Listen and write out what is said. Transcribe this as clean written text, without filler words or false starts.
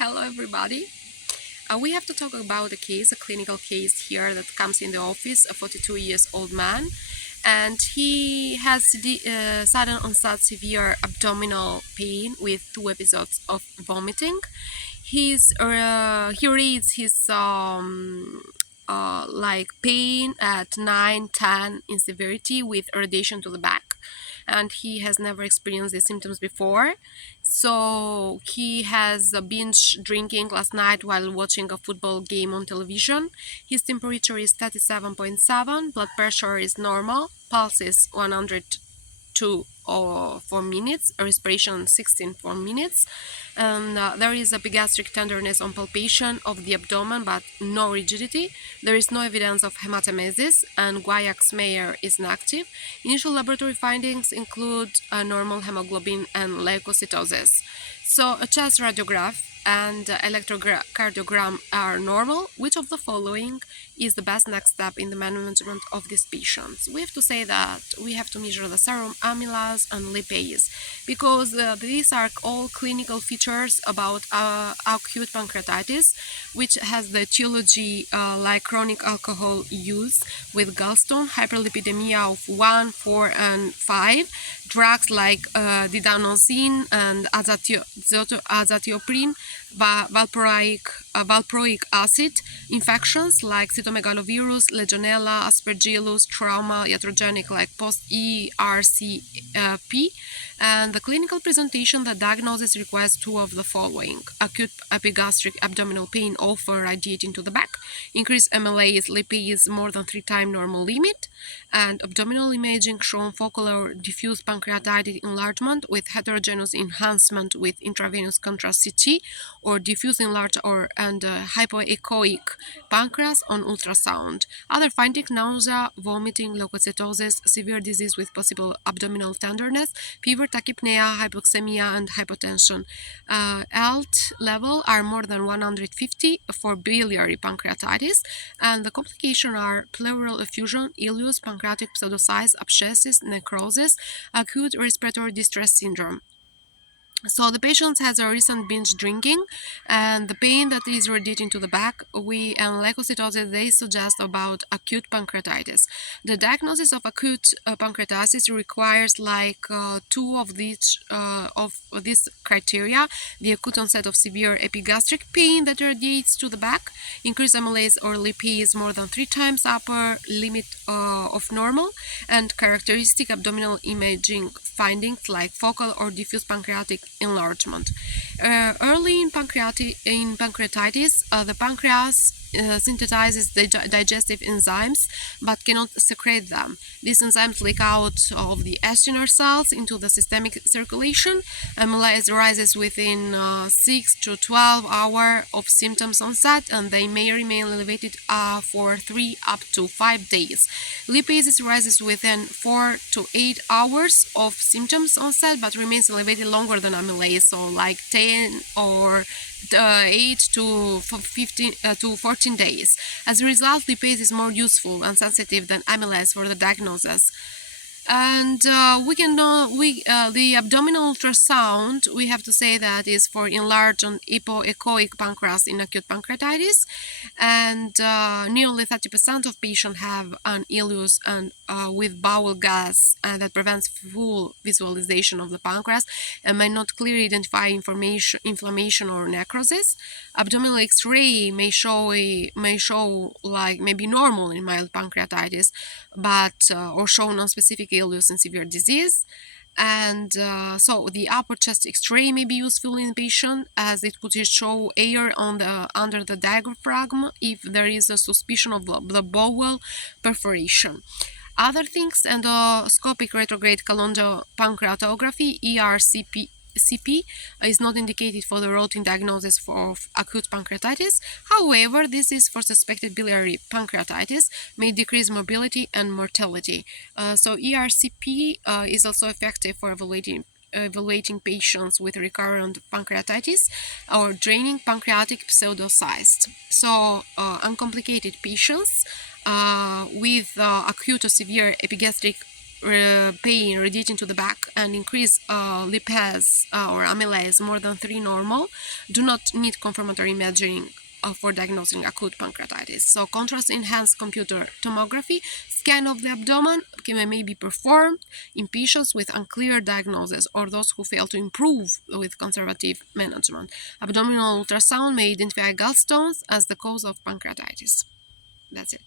Hello everybody. We have to talk about a clinical case here that comes in the office, a 42 years old man, and he has sudden onset severe abdominal pain with 2 episodes of vomiting. He rates his like pain at 9-10 in severity with radiation to the back, and he has never experienced these symptoms before. So he has a binge drinking last night while watching a football game on television. His temperature is 37.7, blood pressure is normal, pulse is 102 or 4 minutes, respiration 16 4 minutes, and there is a gastric tenderness on palpation of the abdomen but no rigidity. There is no evidence of hematemesis, and Guaiac smear is inactive. Initial laboratory findings include normal hemoglobin and leukocytosis. So a chest radiograph and electrocardiogram are normal. Which of the following is the best next step in the management of these patients? We have to say that we have to measure the serum amylase and lipase, because these are all clinical features about acute pancreatitis, which has the etiology like chronic alcohol use with gallstone, hyperlipidemia of 1, 4, and 5, drugs like didanosine and azatioprine, valproic acid, infections like cytomegalovirus, legionella, aspergillus, trauma, iatrogenic like post-ERCP, and the clinical presentation. The diagnosis requires 2 of the following: acute epigastric abdominal pain, often radiating to the back, increased amylase lipase more than 3 times normal limit, and abdominal imaging shown focal or diffuse pancreatitis enlargement with heterogeneous enhancement with intravenous contrast CT, or diffuse enlarged and hypoechoic pancreas on ultrasound. Other findings: nausea, vomiting, leukocytosis, severe disease with possible abdominal tenderness, fever, tachypnea, hypoxemia, and hypotension. ALT level are more than 150 for biliary pancreatitis, and the complications are pleural effusion, ileus, pancreatic pseudocytes, abscesses, necrosis, acute respiratory distress syndrome. So the patient has a recent binge drinking, and the pain that is radiating to the back and leukocytosis, they suggest about acute pancreatitis. The diagnosis of acute pancreatitis requires like 2 of these criteria: the acute onset of severe epigastric pain that radiates to the back, increased amylase or lipase more than 3 times upper limit of normal, and characteristic abdominal imaging findings like focal or diffuse pancreatic enlargement. Early in pancreatitis, the pancreas synthesizes the digestive enzymes but cannot secrete them. These enzymes leak out of the acinar cells into the systemic circulation. Amylase rises within 6 to 12 hours of symptoms onset, and they may remain elevated for 3 up to 5 days. Lipase rises within 4 to 8 hours of symptoms onset but remains elevated longer than amylase, so like 10 or 8 to 15 to 14 days. As a result, lipase is more useful and sensitive than amylase for the diagnosis. And the abdominal ultrasound, we have to say that is for enlarged and hypoechoic pancreas in acute pancreatitis, and nearly 30% of patients have an ileus and with bowel gas that prevents full visualization of the pancreas and may not clearly identify inflammation or necrosis. Abdominal X-ray may show like maybe normal in mild pancreatitis, but or show non-specific ileus in severe disease. And so the upper chest X-ray may be useful in patient, as it could show air under the diaphragm if there is a suspicion of the bowel perforation. Other things: endoscopic retrograde cholangiopancreatography (ERCP) is not indicated for the routine diagnosis of acute pancreatitis. However, this is for suspected biliary pancreatitis, may decrease mobility and mortality. So ERCP is also effective for evaluating patients with recurrent pancreatitis or draining pancreatic pseudocysts. So uncomplicated patients with acute or severe epigastric pain radiating to the back and increase lipase or amylase more than 3 normal do not need confirmatory imaging for diagnosing acute pancreatitis. So contrast enhanced computer tomography scan of the abdomen may be performed in patients with unclear diagnosis or those who fail to improve with conservative management. Abdominal ultrasound may identify gallstones as the cause of pancreatitis. That's it.